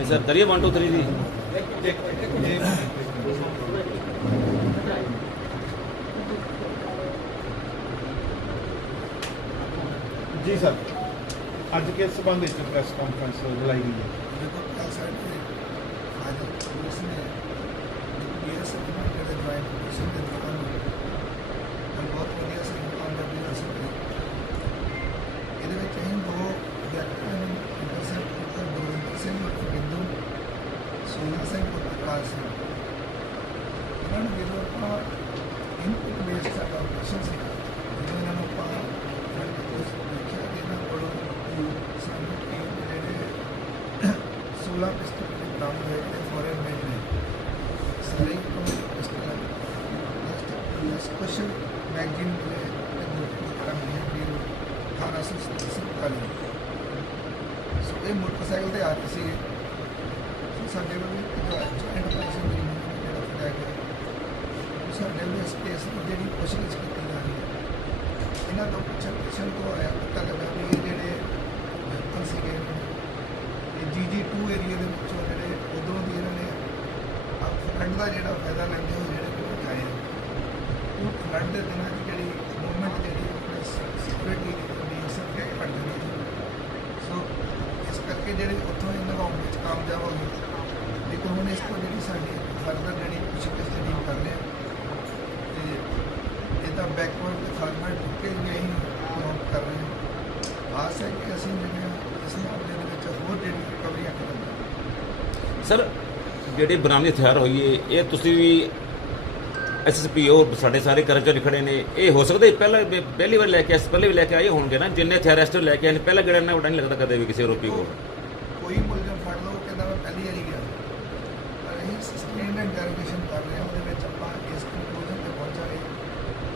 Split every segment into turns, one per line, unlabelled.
ਹਾਂਜੀ ਸਰ ਕਰੀਏ 1 2 3 ਜੀ।
ਜੀ ਸਰ ਅੱਜ ਕਿਸ ਸੰਬੰਧ ਵਿੱਚ ਪ੍ਰੈਸ ਕਾਨਫਰੰਸ ਬੁਲਾਈ ਗਈ ਹੈ?
ਦੇਖੋ ਕੱਲ ਸਾਡੇ ਅੱਜ ਪੁਲਿਸ ਨੇ ਡੀਐਸ ਸਰਟੀਫਿਕੇਟ ਦੇ ਜੁਆਇੰਟ ਕਮਿਸ਼ਨ ਦੇ ਦੌਰਾਨ ਕੱਲ੍ਹ ਬਹੁਤ ਵਧੀਆ ਸੀ ਕਾਮਯਾਬੀ ਹਾਸਲ ਕੀਤੀ ਇਹਦੇ ਵਿੱਚ ਅਸੀਂ ਦੋ ਵਿਅਕਤੀਆਂ ਨੂੰ। ਸੋਨਾ ਸਿੰਘ ਤੇ ਪ੍ਰਕਾਸ਼ ਸਿੰਘ ਇਹਨਾਂ ਨੂੰ ਜਦੋਂ ਆਪਾਂ ਇਨਪੁਟ ਬੇਸ ਸਾਡਾ ਆਪਰੇਸ਼ਨ ਸੀ ਜਦੋਂ ਇਹਨਾਂ ਨੂੰ ਆਪਾਂ ਫਰੰਟ ਦੇਖਿਆ ਕਿ ਇਹਨਾਂ ਕੋਲੋਂ ਸਾਨੂੰ ਕੀ ਜਿਹੜੇ 16 ਪਿਸਟਲ ਦੇ ਬਰਾਮਦ ਹੋਏ ਨੇ ਫੋਰਨ ਮੇਡ ਨੇ ਸਾਰੇ ਤੋਂ ਪਿਸਟਲ ਸਪੈਸ਼ਲ ਮੈਗਜ਼ੀਨ ਦੇ ਕੰਮ ਹੈ ਵੀ 1847 ਸੋ ਇਹ ਮੋਟਰਸਾਈਕਲ ਤੇ ਆ ਰਹੇ ਸੀਗੇ ਸਾਡੇ ਵੱਲੋਂ ਇੱਕ ਜੁਆਇੰਟ ਆਪਰੇਸ਼ਨ ਦੀ ਜਿਹੜਾ ਫਲੈਗ ਹੈ, ਉਹ ਸਾਡੇ ਵੱਲੋਂ ਇਸ ਕੇਸ ਦੀ ਜਿਹੜੀ ਪੁੱਛਗਿੱਛ ਕੀਤੀ ਜਾ ਰਹੀ ਹੈ ਇਹਨਾਂ ਤੋਂ ਪੁੱਛਣ ਪੁੱਛਣ ਤੋਂ ਆਇਆ ਪਤਾ ਲੱਗਾ ਵੀ ਇਹ ਜਿਹੜੇ ਵੈਪਨ ਸੀਗੇ ਇਹ ਜੀ 2 ਏਰੀਆ ਦੇ ਵਿੱਚੋਂ ਜਿਹੜੇ ਉਧਰੋਂ ਦੀ ਇਹਨਾਂ ਨੇ ਆ ਫਲੱਡ ਦਾ ਜਿਹੜਾ ਫਾਇਦਾ ਲੈਂਦੇ ਹੋਏ ਜਿਹੜੇ ਕੋਲ ਆਏ ਆ। ਉਹ ਫਲੱਡ ਦੇ ਦਿਨਾਂ 'ਚ ਜਿਹੜੀ ਮੂਵਮੈਂਟ ਜਿਹੜੀ ਸਿਕਿਉਰਿਟੀ ਦੀ ਕੰਡੀਸ਼ਨ ਸਭ ਕੇ ਜਾਂਦੀ ਸੋ ਇਸ ਕਰਕੇ ਜਿਹੜੇ ਉੱਥੋਂ ਇਹਨਾਂ ਦਾ ਵਿੱਚ ਕਾਮਯਾਬ ਹੋ ਗਏ ਲੇਕਿਨ ਹੁਣ ਇਸ ਤੋਂ ਜਿਹੜੀ ਸਾਡੀ ਫਰਦਰ ਜਿਹੜੀ ਪੁੱਛਗਿੱਛ ਜਿਹੜੀ ਕਰ ਰਹੇ ਹਾਂ ਤੇ ਇਹਦਾ ਬੈਕਵਰਡ ਤੇ ਫਾਰਵਰਡ ਕੇ ਵੀ ਅਸੀਂ ਪ੍ਰਮੋਟ ਕਰ ਰਹੇ ਹਾਂ ਆਸ ਹੈ ਕਿ ਅਸੀਂ ਜਿਹੜੇ ਇਸ ਮਾਮਲੇ ਦੇ ਵਿੱਚ ਹੋਰ ਜਿਹੜੀ ਰਿਕਵਰੀਆਂ ਕਰਾਂਗੇ
ਸਰ ਜਿਹੜੇ ਬਰਾਮਦ ਹਥਿਆਰ ਹੋਈਏ ਇਹ ਤੁਸੀਂ ਵੀ ਐਸਐਸਪੀ ਉਹ ਸਾਡੇ ਸਾਰੇ ਕਰਮਚਾਰੀ ਖੜੇ ਨੇ। ਇਹ ਹੋ ਸਕਦਾ ਪਹਿਲਾਂ ਪਹਿਲੀ ਵਾਰ ਲੈ ਕੇ ਆਏ ਪਹਿਲੇ ਵੀ ਲੈ ਕੇ ਆਏ ਹੋਣਗੇ ਨਾ ਜਿੰਨੇ ਹਥਿਆਰ ਐਸਟ ਲੈ ਕੇ ਆਏ ਨੇ ਪਹਿਲਾ ਗੇੜਾ ਨਾ ਨਹੀਂ ਲੱਗਦਾ ਕਦੇ ਵੀ ਕਿਸੇ ਆਰੋਪੀ ਕੋਲ।
ਕੋਈ ਮੁਲਜ਼ਮ ਫੜ ਲਓ ਕਹਿੰਦਾ ਮੈਂ ਪਹਿਲੀ ਵਾਰੀ ਗਿਆ। ਅਸੀਂ ਸਸਟੇਨਡ ਇੰਟਰੋਗੇਸ਼ਨ ਕਰ ਰਹੇ ਹਾਂ, ਉਹਦੇ ਵਿੱਚ ਆਪਾਂ ਇਸ ਕੰਕਲੂਜਨ ਤੇ ਪਹੁੰਚਾਂਗੇ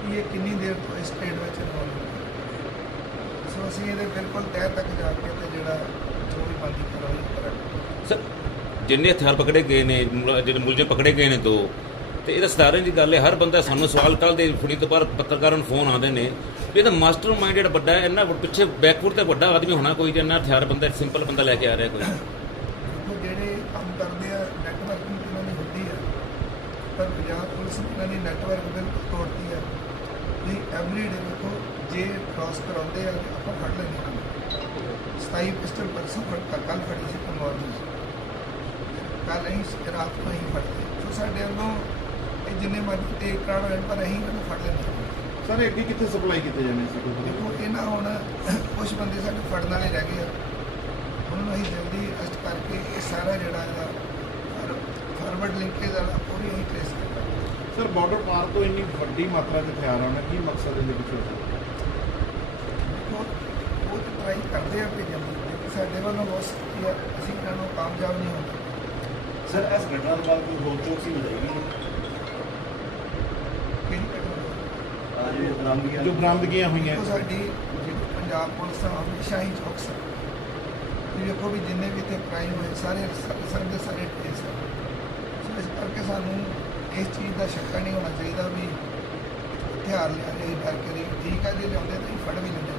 ਕਿ ਇਹ ਕਿੰਨੀ ਦੇਰ ਤੋਂ ਇਸ ਸਟੇਟ ਵਿੱਚ ਇਨਵੋਲਵ ਹੈ ਸੋ ਅਸੀਂ ਇਹਦੇ ਬਿਲਕੁਲ ਤਹਿ ਤੱਕ ਜਾ ਕੇ ਤੇ ਜਿਹੜਾ ਜੋ ਵੀ ਬਾਕੀ ਕਾਰਵਾਈ ਕਰਾਂਗੇ।
ਸਰ ਜਿੰਨੇ ਹਥਿਆਰ ਪਕੜੇ ਗਏ ਨੇ ਜਿਹੜੇ ਮੁਲਜ਼ਮ ਪਕੜੇ ਗਏ ਨੇ ਦੋ, ਤੇ ਇਹਦਾ ਸਧਾਰਨ ਦੀ ਗੱਲ ਹੈ, ਹਰ ਬੰਦਾ ਸਾਨੂੰ ਸਵਾਲ ਕੱਲ ਦੇ ਫੁੜੀ ਤੋਂ ਬਾਅਦ ਪੱਤਰਕਾਰਾਂ ਨੂੰ ਫੋਨ ਆਉਂਦੇ ਨੇ, ਵੀ ਇਹਦਾ ਮਾਸਟਰ ਮਾਈਂਡ ਜਿਹੜਾ ਵੱਡਾ ਹੈ, ਇੰਨਾ ਪਿੱਛੇ ਬੈਕਵਰਡ ਤੇ ਵੱਡਾ ਆਦਮੀ ਹੋਣਾ ਕੋਈ ਜਿੰਨਾ ਹਥਿਆਰ ਬੰਦਾ ਸਿੰਪਲ ਬੰਦਾ ਲੈ ਕੇ ਆ ਰਿਹਾ ਕੋਈ।
ਦੇਖੋ ਜਿਹੜੇ ਕੰਮ ਕਰਦੇ ਆ ਨੈਟਵਰਕਿੰਗ ਇਹਨਾਂ ਦੀ ਹੁੰਦੀ ਹੈ ਪਰ ਪੰਜਾਬ ਪੁਲਿਸ ਇਹਨਾਂ ਦੀ ਨੈਟਵਰਕ ਬਿਲਕੁਲ ਤੋੜਤੀ ਹੈ ਵੀ ਐਵਰੀਡੇ ਦੇਖੋ ਜੇ ਕ੍ਰਾਸ ਕਰਾਉਂਦੇ ਆ ਤੇ ਆਪਾਂ ਫੜ ਲੈਂਦੇ ਹਾਂ 27 ਪਿਸਟਲ ਪਰਸੋਂ ਫੜ ਕੱਲ ਫੜੀ ਸੀ ਕੰਗੌਰ ਦੀ ਕੱਲ ਅਸੀਂ ਰਾਤ ਨੂੰ ਹੀ ਫੜਦੇ ਸੋ ਸਾਡੇ ਵੱਲੋਂ ਇਹ ਜਿੰਨੇ ਮਰਜ਼ੀ ਤੇ ਕਰਾਉਣ ਹੋਣ ਪਰ ਅਸੀਂ ਇਹਨੂੰ ਫੜ ਲੈਂਦੇ ਹਾਂ
ਸਰ ਇਹ ਅੱਗੇ ਕਿੱਥੇ ਸਪਲਾਈ ਕੀਤੇ ਜਾਣੇ ਸੀ?
ਦੇਖੋ ਇਹਨਾਂ ਹੁਣ ਕੁਝ ਬੰਦੇ ਸਾਡੇ ਫੜਨ ਵਾਲੇ ਰਹਿ ਗਏ ਆ। ਉਹਨਾਂ ਨੂੰ ਅਸੀਂ ਜਲਦੀ ਇਹ ਸਾਰਾ ਜਿਹੜਾ ਇਹਦਾ ਫਾਰਵਰਡ ਲਿੰਕੇਜ ਵਾਲਾ ਉਹ ਵੀ ਅਸੀਂ ਟ੍ਰੇਸ ਕਰਾਂਗੇ
ਸਰ ਬਾਰਡਰ ਪਾਰ ਤੋਂ ਇੰਨੀ ਵੱਡੀ ਮਾਤਰਾ ਦੇ ਹਥਿਆਰ ਆਉਣਾ ਕੀ ਮਕਸਦ ਹੈ ਇਹਦੇ ਪਿੱਛੇ
ਉਹ ਤਾਂ ਟਰਾਈ ਕਰਦੇ ਆ ਭੇਜਣ ਦੀ ਸਾਡੇ ਵੱਲੋਂ ਬਹੁਤ ਸਖਤੀ ਆ ਅਸੀਂ ਇਹਨਾਂ ਨੂੰ ਕਾਮਯਾਬ ਨਹੀਂ ਹੁੰਦੇ
ਸਰ ਇਸ ਘਟਨਾ ਤੋਂ ਬਾਅਦ ਕੋਈ ਹੋਰ ਚੌਕਸੀ ਹੋ ਜਾਏਗੀ?
ਜੋ ਬਰਾਮਦਗੀਆਂ ਹੋਈਆਂ।
ਸਾਡੀ ਪੰਜਾਬ ਪੁਲਿਸ ਹਮੇਸ਼ਾ ਹੀ ਚੌਕਸ ਹੈ ਤੁਸੀਂ ਦੇਖੋ ਵੀ ਜਿੰਨੇ ਵੀ ਇੱਥੇ ਕ੍ਰਾਈਮ ਹੋਏ ਸਾਰੇ ਸਾਰੇ ਦੇ ਸਾਰੇ ਟ੍ਰੇਸ ਹੈ ਸੋ ਇਸ ਕਰਕੇ ਸਾਨੂੰ ਇਸ ਚੀਜ਼ ਦਾ ਸ਼ੱਕਾ ਨਹੀਂ ਹੋਣਾ ਚਾਹੀਦਾ ਵੀ ਹਥਿਆਰ ਲਿਆ ਰਹੇ ਡਰ ਕੇ ਨਹੀਂ ਠੀਕ ਹੈ ਜੇ ਲਿਆਉਂਦੇ ਤਾਂ ਫੜ ਵੀ ਲੈਂਦੇ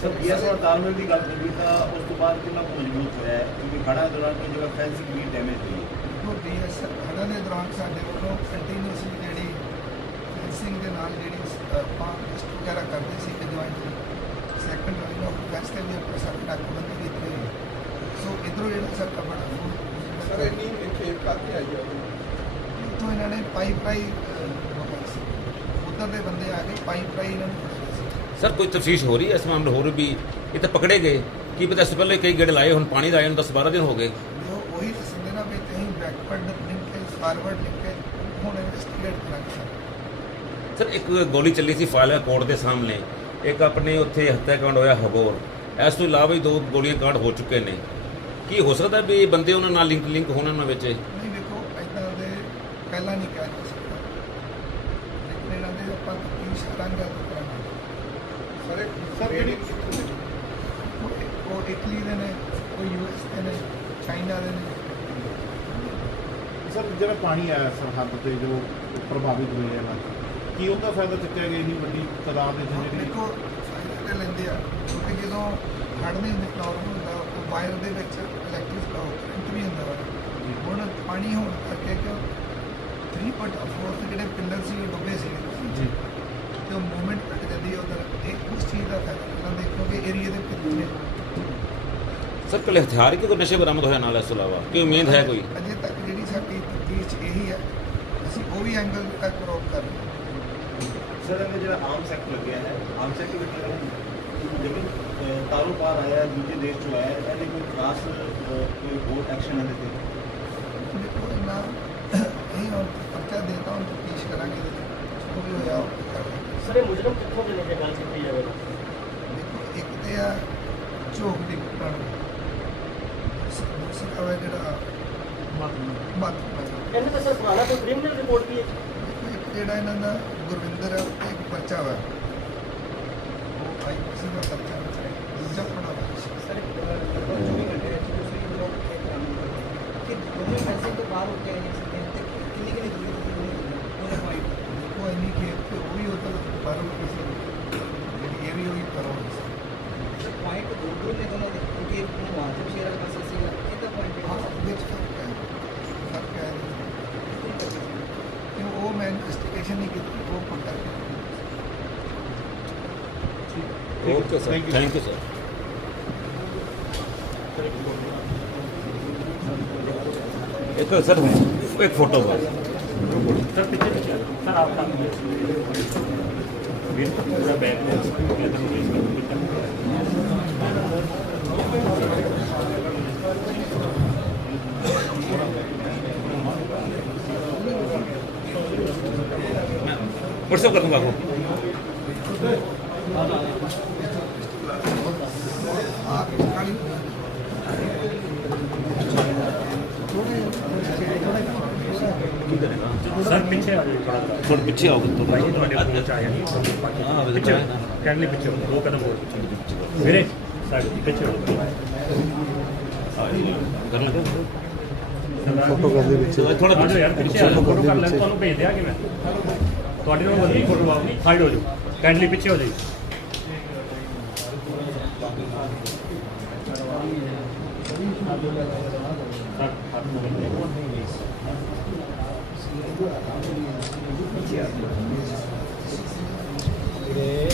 ਸਰ ਬੀਐਸ ਔਰ ਤਾਲਮੇਲ ਦੀ ਗੱਲ ਕਰੀਏ ਤਾਂ ਉਸ ਤੋਂ ਬਾਅਦ ਕਿੰਨਾ ਮਜ਼ਬੂਤ ਹੋਇਆ ਕਿਉਂਕਿ ਖੜਾ ਦੌਰਾਨ ਕੋਈ ਜਗ੍ਹਾ ਫੈਂਸੀ ਵੀ ਡੈਮੇਜ ਹੋਈ। ਹੈ
ਦੇਖੋ ਡੀਐਸ ਖੜਾ ਦੇ ਦੌਰਾਨ ਸਾਡੇ ਵੱਲੋਂ ਕੰਟੀਨਿਊਸਲੀ ਜਿਹੜੀ ਫੈਂਸਿੰਗ ਦੇ ਨਾਲ ਜਿਹੜੀ ਆਪਾਂ ਟੈਸਟ ਵਗੈਰਾ ਕਰਦੇ ਸੀ ਕਿ jointly second line of defence ਤੇ ਵੀ ਆਪਾਂ ਸਾਡੀ ਨਾਕਾਬੰਦੀ ਕੀਤੀ ਹੋਈ ਹੈ। ਸੋ ਇਧਰੋਂ ਜਿਹੜਾ ਸਰ ਕਮੜਾ
ਸਰ ਇੰਨੀ ਖੇਤ ਕਾਹਤੇ ਆਈ ਆ
ਇੱਥੋਂ ਇਹਨਾਂ ਨੇ ਪਾਈਪ ਰਾਈ ਉਧਰ ਦੇ ਬੰਦੇ ਆ ਕੇ ਪਾਈਪ ਰਾਈ ਇਹਨਾਂ ਨੂੰ ਫੜਾਇਆ ਸੀ।
ਸਰ ਕੋਈ ਤਫਸੀਸ਼ ਹੋ ਰਹੀ ਹੈ ਇਸ ਮਾਮਲੇ ਹੋਰ ਵੀ? ਇਹ ਤਾਂ ਪਕੜੇ ਗਏ। ਕੀ ਪਤਾ ਇਸ ਤੋਂ ਪਹਿਲੇ ਕਈ ਗੇੜੇ ਲਾਏ ਹੁਣ ਪਾਣੀ ਦਾ ਆਏ ਨੂੰ 10 12 ਦਿਨ ਹੋ ਗਏ।
ਤੇ ਉਹ ਉਹੀ ਦੱਸਦੇ ਨਾ ਵੀ ਕਹੀਂ ਬੈਕਵਰਡ ਲਿੰਕੇਜ ਫਾਰਵਰਡ ਲਿੰਕੇਜ ਹੁਣ ਇਨਵੈਸਟੀਗੇਟ ਕਰਾਂਗੇ ਸਰ।
ਸਰ ਇੱਕ ਗੋਲੀ ਚੱਲੀ ਸੀ ਫਾਇਲਾ ਕੋਰਟ ਦੇ ਸਾਹਮਣੇ। ਇੱਕ ਆਪਣੇ ਉੱਥੇ ਹੱਤਿਆਕਾਂਡ ਹੋਇਆ ਹਬੋਰ। ਇਸ ਤੋਂ ਇਲਾਵਾ ਵੀ ਦੋ ਗੋਲੀਆਂ ਕਾਂਡ ਹੋ ਚੁੱਕੇ ਨੇ। ਕੀ ਹੋ ਸਕਦਾ ਵੀ ਇਹ ਬੰਦੇ ਉਹਨਾਂ ਨਾਲ ਲਿੰਕ ਲਿੰਕ ਹੋਣ ਉਹਨਾਂ ਵਿੱਚ?
ਨਹੀਂ ਦੇਖੋ ਇੱਦਾਂ ਦੇ ਪਹਿਲਾਂ ਨਹੀਂ ਕਿਹਾ ਜਾ ਸਕਦਾ। ਲੇਕਿਨ ਇਹਨਾਂ ਦੇ ਆਪਾਂ ਤਫਤੀਸ਼ ਕਰਾਂਗੇ
ਸਰ
ਸਰ ਜਿਹੜੀ
ਉਹ- ਇਟਲੀ ਦੇ ਨੇ ਉਹ ਯੂਐਸ ਦੇ ਨੇ ਚਾਈਨਾ ਦੇ ਨੇ।
ਸਰ ਜਿਹੜਾ ਪਾਣੀ ਆਇਆ ਸਰਹੱਦ ਤੇ ਜੋ ਪ੍ਰਭਾਵਿਤ ਹੋਏ ਆ ਇਲਾਕੇ ਕੀ ਉਹਦਾ ਫਾਇਦਾ ਚੁੱਕਿਆ ਗਿਆ ਇੰਨੀ ਵੱਡੀ ਤਾਦਾਦ ਵਿੱਚ ਜਿਹੜੀ
ਦੇਖੋ ਫਾਇਦਾ ਲੈਂਦੇ ਆ ਕਿਉਂਕਿ ਜਦੋਂ ਹੜ੍ਹ ਨਹੀਂ ਹੁੰਦੇ ਪ੍ਰੋਬਲਮ ਵਾਇਰ ਦੇ ਵਿੱਚ ਇਲੈਕਟ੍ਰਿਕ ਕਰੰਟ ਵੀ ਹੁੰਦਾ ਵਾ। ਪਾਣੀ ਹੋਣ ਕਰਕੇ ਕਿ 3.4 ਦੇ ਜਿਹੜੇ ਪਿੱਲਰ ਸੀ ਡੁੱਬੇ ਸੀ
ਜੀ।
ਤੇ ਉਹ ਮੂਵਮੈਂਟ ਘਟ ਜਾਂਦੀ ਹੈ ਉਧਰ। ਇੱਕ ਉਸ ਚੀਜ਼ ਦਾ ਫਾਇਦਾ ਪਹਿਲਾਂ ਦੇਖੋ ਕਿ ਏਰੀਆ ਦੇ ਕਿੰਨੇ
ਸਰ ਕੱਲੇ ਹਥਿਆਰ ਕਿ ਕੋਈ ਨਸ਼ੇ ਬਰਾਮਦ ਹੋਇਆ ਨਾਲ ਇਸ ਤੋਂ ਇਲਾਵਾ? ਕੀ ਉਮੀਦ ਹੈ ਕੋਈ?
ਅਜੇ ਤੱਕ ਜਿਹੜੀ ਸਾਡੀ ਤਫਤੀਸ਼ ਇਹੀ ਹੈ। ਅਸੀਂ ਉਹ ਵੀ ਐਂਗਲ ਤੱਕ ਪ੍ਰੋਪ ਕਰ ਰਹੇ ਹਾਂ।
ਸਰ ਇਹਨੇ ਜਿਹੜਾ ਆਮ ਸੈਕਟ ਲੱਗਿਆ ਹੈ ਆਮ ਸੈਕਟ ਵਿੱਚ ਲੇਕਿਨ ਅਹ, ਤਾਰੋਂ ਪਾਰ ਆਇਆ ਹੈ, ਦੂਜੇ ਦੇਸ਼ ਚੋਂ ਆਇਆ ਹੈ, ਇਹਦੇ ਕੋਈ ਖਾਸ ਅਹ, ਕੋਈ ਹੋਰ ਐਕਸ਼ਨ ਇਹਦੇ ਤੇ?
ਦੇਖੋ ਇਹਨਾਂ ਇਹ ਹੁਣ ਪਰਚਾ ਦੇਤਾ ਹੁਣ ਤਫਤੀਸ਼ ਕਰਾਂਗੇ ਇਹਦੇ ਵਿੱਚ। ਜੋ ਵੀ ਹੋਇਆ ਉਹ ਕਰਾਂਗੇ
ਸਰ ਇਹ ਮੁਜਰਮ ਕਿੱਥੋਂ ਦੇ ਨੇ ਜੇ ਗੱਲ ਕੀਤੀ ਜਾਵੇ ਤਾਂ?
ਦੇਖੋ ਇੱਕ ਤੇ ਆ ਝੋਕ ਦੀ ਕੁੱਟਣ ਦੂਸਰਾ ਵਾ ਜਿਹੜਾ ਮਤ
ਇਹਨੇ ਤਾਂ ਸਰ ਪੁਰਾਣਾ ਕੋਈ ਕ੍ਰਿਮੀਨਲ ਰਿਪੋਰਟ ਵੀ ਹੈ?
ਦੇਖੋ ਇੱਕ ਜਿਹੜਾ ਇਹਨਾਂ ਦਾ ਗੁਰਵਿੰਦਰ ਹੈ ਇੱਕ ਪਰਚਾ ਵਾ ਉਹ
ਬਾਹਰ ਕਿੰਨੀ ਕਿੰਨੀ ਨੇ ਦੋਨੋਂ ਸੀਗਾ ਇਹ ਤਾਂ ਪੁਆਇੰਟ
ਹਾਂ ਉਹ ਮੈਂ ਇਨਵੈਸਟੀਗੇਸ਼ਨ ਨਹੀਂ ਕੀਤੀ ਉਹ ਪਤਾ
Okay sir
Thank you.
Thank you sir ਇੱਕ ਸਰ ਇੱਕ ਫੋਟੋ ਬਸ
ਸਰ ਪਿੱਛੇ ਪਿੱਛੇ ਸਰ ਆਪ ਤਾਂ ਵੀਰ ਪੂਰਾ ਬੈਗ ਮੈਂ ਤੁਹਾਨੂੰ ਰੇਸ ਕੀਤਾ
WhatsApp ਕਰ ਦੂੰਗਾ आपको
ਥੋੜਾ
ਥੋੜਾ ਪਿੱਛੇ ਆਓ ਕਿਤੋਂ
ਭਾਈ ਤੁਹਾਡੇ ਕੋਲ ਚ ਆਇਆ
ਹਾਂ ਵੈਸੇ
ਪਿੱਛੇ
ਤਾਂ ਹੈ ਨਾ।
ਕਹਿਣ ਲਈ ਪਿੱਛੇ ਹੋ, ਦੋ ਕਦਮ ਹੋਰ ਵੀਰੇ ਸਾਡੇ ਪਿੱਛੇ ਹੋ ਫੋਟੋ ਕਰ ਦੇ
ਥੋੜਾ ਥੋੜਾ
ਜਾਓ ਯਾਰ ਪਿੱਛੇ ਜਾਓ। ਫੋਟੋ ਕਰ ਲੈ ਤੁਹਾਨੂੰ ਭੇਜ ਦਿਆਂਗੇ ਮੈਂ। ਤੁਹਾਡੇ ਨਾਲ ਵਧੀਆ ਫੋਟੋ ਆਉਗੀ ਸਾਈਡ ਹੋ ਜਾਓ। ਕਾਈਂਡਲੀ ਪਿੱਛੇ ਹੋ ਜਾਈਏ ਸਰ ਹੱਥ ਨੂੰ
Để